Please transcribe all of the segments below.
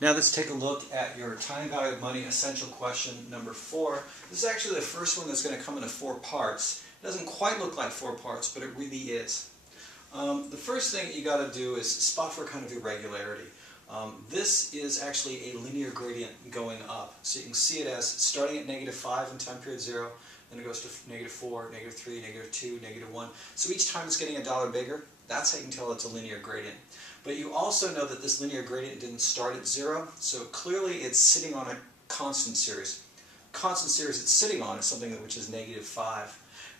Now let's take a look at your time value of money essential question number 4. This is actually the first one that's going to come into 4 parts. It doesn't quite look like 4 parts, but it really is. The first thing you got to do is spot for kind of irregularity. This is actually a linear gradient going up. So you can see it as starting at -5 in time period 0, then it goes to -4, -3, -2, -1. So each time it's getting $1 bigger. That's how you can tell it's a linear gradient. But you also know that this linear gradient didn't start at 0, so clearly it's sitting on a constant series. Constant series it's sitting on is something which is -5.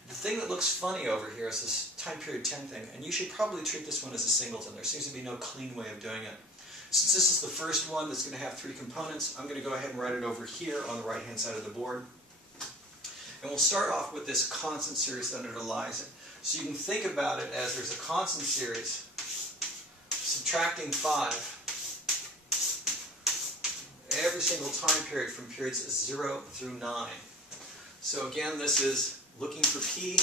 The thing that looks funny over here is this time period 10 thing, and you should probably treat this one as a singleton. There seems to be no clean way of doing it. Since this is the first one that's going to have 3 components, I'm going to go ahead and write it over here on the right-hand side of the board. And we'll start off with this constant series that underlies it. So you can think about it as there's a constant series subtracting 5 every single time period from periods 0 through 9. So again, this is looking for P.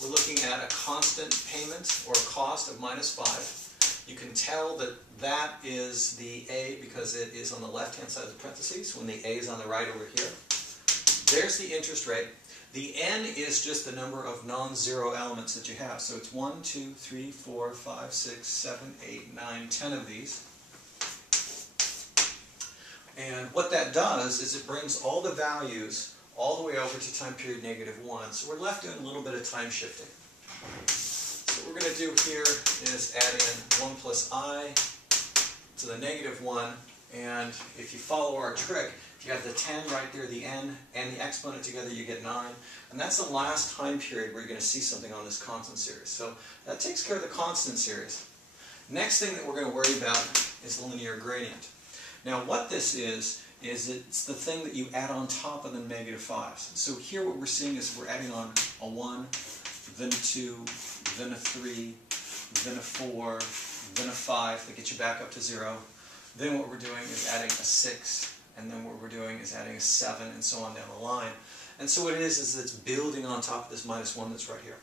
We're looking at a constant payment or cost of -5. You can tell that that is the A because it is on the left-hand side of the parentheses when the A is on the right over here. There's the interest rate. The N is just the number of non-zero elements that you have. So it's 1, 2, 3, 4, 5, 6, 7, 8, 9, 10 of these. And what that does is it brings all the values all the way over to time period -1. So we're left doing a little bit of time shifting. So what we're going to do here is add in 1 plus I to the -1. And if you follow our trick, if you have the 10 right there, the N and the exponent together, you get 9. And that's the last time period where you're going to see something on this constant series. So that takes care of the constant series. Next thing that we're going to worry about is the linear gradient. Now what this is it's the thing that you add on top of the -5s. So here what we're seeing is we're adding on a 1, then a 2, then a 3, then a 4, then a 5 that gets you back up to 0. Then what we're doing is adding a 6, and then what we're doing is adding a 7, and so on down the line. And so what it is it's building on top of this -1 that's right here.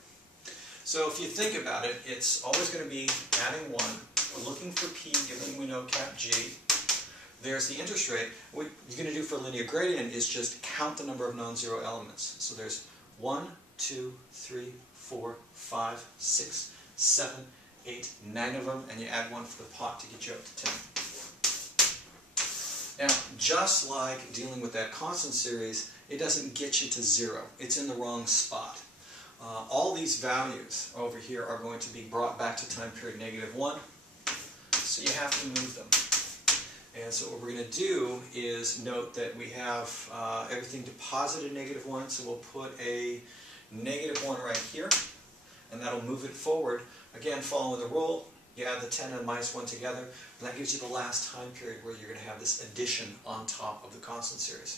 So if you think about it, it's always going to be adding 1. We're looking for P, given we know cap G. There's the interest rate. What you're going to do for a linear gradient is just count the number of non-zero elements. So there's 1, 2, 3, 4, 5, 6, 7, 8, 9 of them, and you add 1 for the pot to get you up to 10. Now, just like dealing with that constant series, it doesn't get you to 0. It's in the wrong spot. All these values over here are going to be brought back to time period -1, so you have to move them. And so what we're going to do is note that we have everything deposited -1, so we'll put a -1 right here, and that'll move it forward. Again, following the rule, you add the 10 and -1 together, and that gives you the last time period where you're going to have this addition on top of the constant series.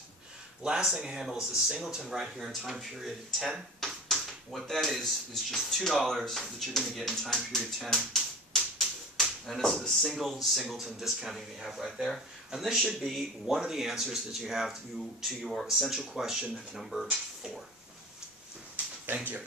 Last thing to handle is the singleton right here in time period 10. What that is just $2 that you're going to get in time period 10. And it's the single singleton discounting you have right there. And this should be one of the answers that you have to your essential question number 4. Thank you.